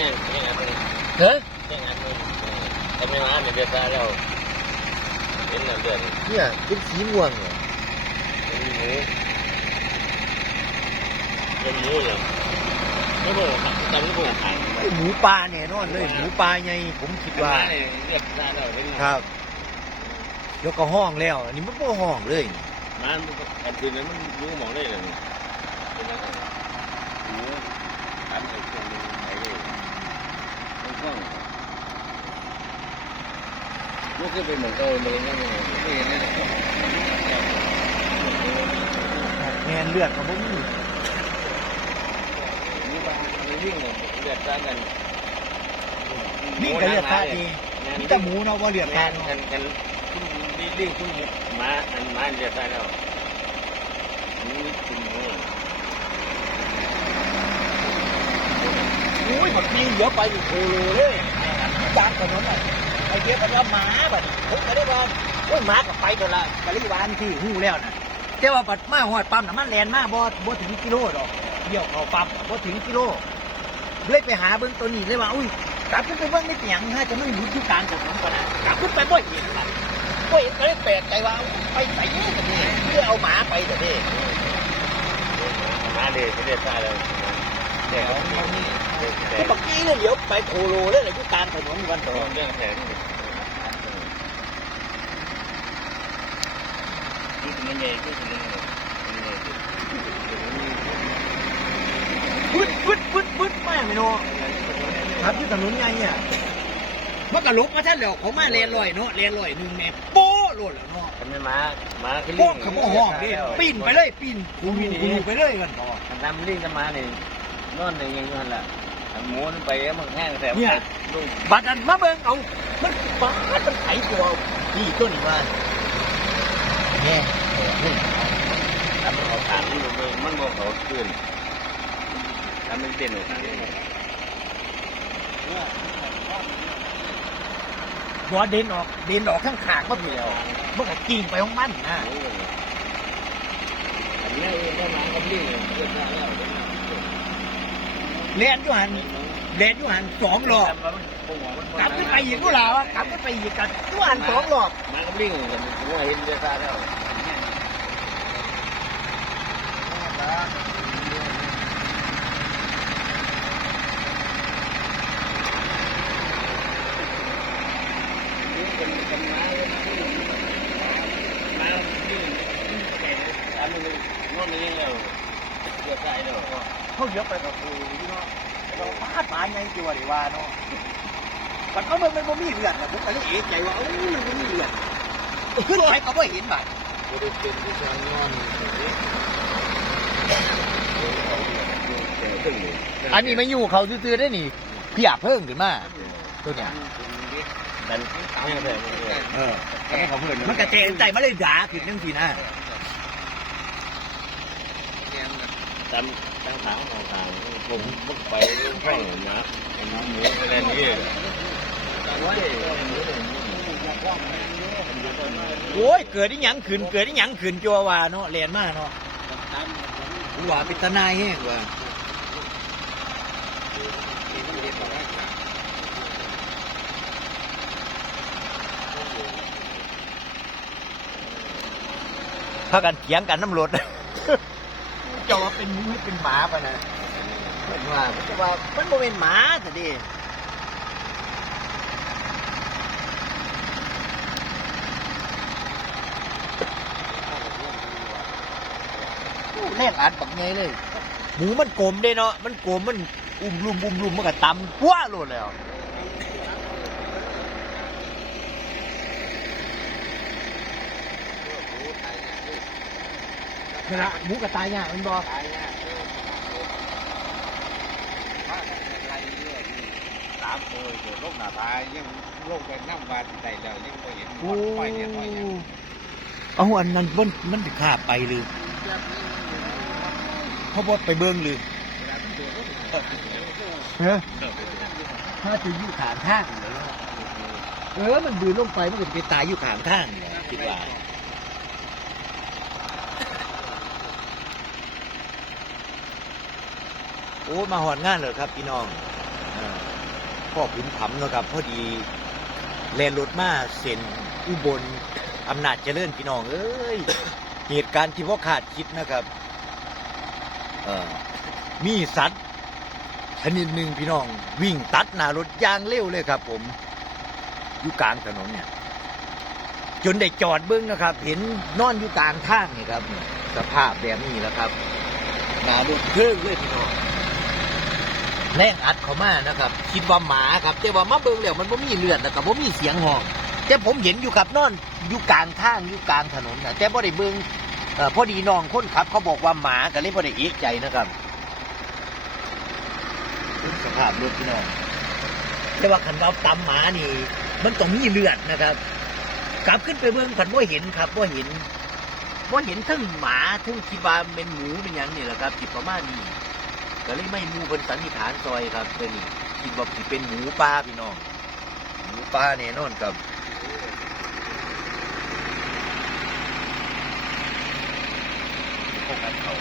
แห้งแห้งอันนึงเฮ้ยแห้งอันนึงแต่ไม่มาเนี่ยเดือดตาแล้วเห็นแล้วเดือดเนี่ยเป็นสีม่วงเหรอเป็นหมูเป็นหมูเลยไม่บอกครับจำไม่บอกขายไอ้หมูปลาแน่นอนเลยหมูปลาไงผมคิดว่าเรียบตาแล้วเป็นครับยกกระห้องแล้ว อันนี้มันบ่ห้องเลยมันอันคืนนั้นมันรู้หมองได้เลยเป็นอะไรหมูทำไอ้เครื่องนึ งไอ้เลยมันกล้องลูกก็เป็นเหมือนเก่าเลยนะไม่เห็นเลยแมนเลือดกับผมมีนี่บางมีวิ่งเลยเดือดร้อนกันนี่ก็เลือดตาดีนี่แต่หมูเนาะว่าเลือดตาเนาะกันกันคุณนี่เรื่องคุณมาอันหมาเดือดร้อนแล้วนี่คุณหมู อุ้ยแบบนี้เดี๋ยวไปอีกโคโลเลยจางถนนอะไอ้เดียวก็เอาหมาแบบผมก็ได้ว่าโอ้ยหมากับไปตัวละกะลิวานที่หูแล้วนะแต่ว่าปัดมาหอดปั๊มน้ำมันแลนมาบ่บ่ถึงกิโลดอกเดี่ยวเขาปั๊มบ่ถึงกิโลเลยไปหาเบิ้งตัวนี้เลยว่าอุ้ยกลับขึ้นไปเบิ้งไม่เปียงฮะจะไม่หยุดอยู่กลางถนนก่อนนะกลับขึ้นไปบ่เห็นครับบ่เห็นก็เลยแปลกใจว่าไปใส่เนี่ยกันนี่เพื่อเอาหมาไปแต่เด้มาเลยเดือดร้อนแล้ว เดี๋ยวเขานี่แต่คือเมื่อกี้เนี่ยเดี๋ยวไปโคโลเลยเลยอยู่กลางถนนวันต่อเรื่องแผนนี่คือมันใหญ่ก็คือมันใหญ่วึดวึดวึดวึดมากไม่นอครับที่ถนนไงเนี่ยมันก็ลุกมาท่านแล้วเขามาเรียนลอยเนาะเรียนลอยหนึ่งแม่โป้โลดแล้วเนาะทำไมมามาคือโป้เขาก็ห้องดิปีนไปเลยปีนกูรูกูรูไปเลยวันต่อทำลิงจะมาเนี่ย นอนในยังนั่นแหละหมูนไปมันแห้งแต่ลุงบัดนั้นมาเบิ่งเอา มันบ้ามันไถตัวนี่ต้นมาเนี่ยทำเขาถามนี่มันมันบอกเขาขึ้นทำมันเป็นหรือเปล่าหัวเด่นออก เด่นออกข้างขางก็เดียวมันก็กิ่งไปของมันนะ อันนี้ได้มากับลิงเลยเกิดมาแล้ว เรียนอยู่หันเรียนอยู่หันสองรอบกลับขึ้นไปอีกกูลาวะกลับขึ้นไปอีกกันอยู่หันสองรอบมากับลิงเลยผมว่าเห็นเดือดร้อนแล้วนกันมาเลยมาที่ทำมันนอนนี่แล้วเกิดใจแล้ว เขาเยอะไปกับกูอยู่เนาะเราพาดปานไงจัวดีว่าเนาะมันเขามันมันบ่มีเลือดนะผมก็เลยเอะใจว่าเอ้ยมันบ่มีเลือดขึ้นไปก็บ่เห็นบาดบริเป็นที่จะนอนอันนี้ไม่อยู่เขาซื่อๆได้นี่พี่อยากเพิ่มขึ้นมาตัวเนี้ยดันไม่ได้เออเขาเพิ่มมันกระเจนใจมาเลยด่าขึ้นจังซี่นะตา มตั้งทางของทางผมบุกไปห้องนะหมูอะไรนี่โอ้ยเกิดอีหยังขึ้นเกิดอีหยังขึ้นจัวว่าเนาะเรียนมาเนาะกูว่าเป็นตาหนายแฮงว่าพากันเถียงกันน้ำรถ เจะว่าเป็นหมูให้เป็นหมาปะนะเพิ่นว่าเพิ่นจะว่ามันบ่เป็นหมาแต่ดิโอ้แรกอัดบักไงเลย หมูมันกลมได้เนาะ มันกลมมันอุ้มลุมอุ้มลุมมันก็ตำปั้วโลดแล้ว นี่ละหมูกระตายเนี่ยมันบอกสามโอยโรคหน้าตายยังโรคไปน้ำบาดใจแล้วยังไม่เห็นโอ้ปล่อยเนี่ยปล่อยเนี่ยเอาอันนั้นมันมันขาไปเลยเขาบดไปเบิ้งเลยเออถ้าจะอยู่ขางข้างเออมันบืนลงไปมันก็จะไปตายอยู่ขางข้างเนี่ยคิดว่า อ้มาหอดงานเลยครับพี่น้องอพ่อขุนผำเนาะครับพอดีแลนรถมาเส้นอุบลอำนาจเจริญพี่น้องเอ้ยเหตุการณ์ที่พ่อขาดคิดนะครับมีสัตว์ชนิดหนึ่งพี่น้อง วิ่งตัดหน้ารถยางเร็วเลยครับ ผมอยู่กลางถนนเนี่ย จนได้จอดเบิ้องนะครับ เห็นนอนอยู่กลางทางนี่ครับ สภาพแบบนี้แล้วครับหน้ารถเครื่องเลยพี่น้อง แรงอัดเขามานะครับ คิดว่าหมาครับแต่ว่ามาเบิ้งแล้วมันบ่มีเลือดนะครับบ่มีเสียงห้องแต่ผมเห็นอยู่ครับนอนอยู่กลางทางอยู่กลางถนนนะแต่บ่ได้เบิ้งเอ่อพอดีน้องคนขับ เขาบอกว่าหมาก็เลยบ่ได้เอกใจนะครับสภาพรถพี่น้องแต่ว่าคันว่าตำหมานี่ มันต้องมีเลือดนะครับ กลับขึ้นไปเบิ่งผันว่เห็นครับว่เห็นว่เห็นทั้งหมาทั้งคิดว่าเป็นหมูเป็นหยังนี่แหละครับจิประมาณนี้ ก็เลยไม่หมูเป็นสันนิษฐานซอยครับเป็นนี่คิดว่าสิเป็นหมูป่าพี่น้อง หมูป่าแน่นอนครับพวกนั้นเขา